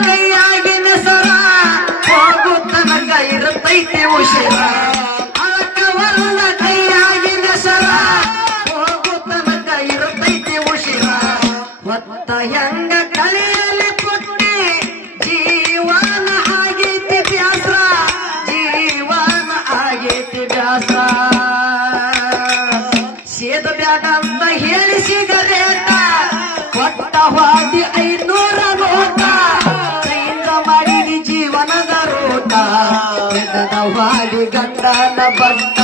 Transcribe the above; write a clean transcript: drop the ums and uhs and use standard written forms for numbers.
ಕೈಯಾಗಿನ ಸರ ಹೋಗು ತನಕ ಇರುತ್ತೈತಿ ಉಸಿರ ಅಳಕವಲ್ಲ ಕೈಯಾಗಿನ ಸರ ಹೋಗು ತನಕ ಇರುತ್ತೈತಿ ಉಸಿರ ಹೊತ್ತ ಹೆಂಗ ಕಳೆಯಲಿ ಪುಟ್ಟಿ ಜೀವನ ಆಗೈತಿ ಬ್ಯಾಸ್ರ ಜೀವನ ಆಗೈತಿ ಬ್ಯಾಸ್ರ ಸೇದ ಬ್ಯಾಡ ಅಂತ ಹೇಳಿ ಸಿಗರೇಟ ಕೊಟ್ಟ ಹೋದಿ 500 ನೋಟ ಕೈಯಿಂದ ಮಾಡಿದಿ ಜೀವನದ ರೋಟ ಹಾಡಿ ಗಂಡನ ಬಟ್ಟ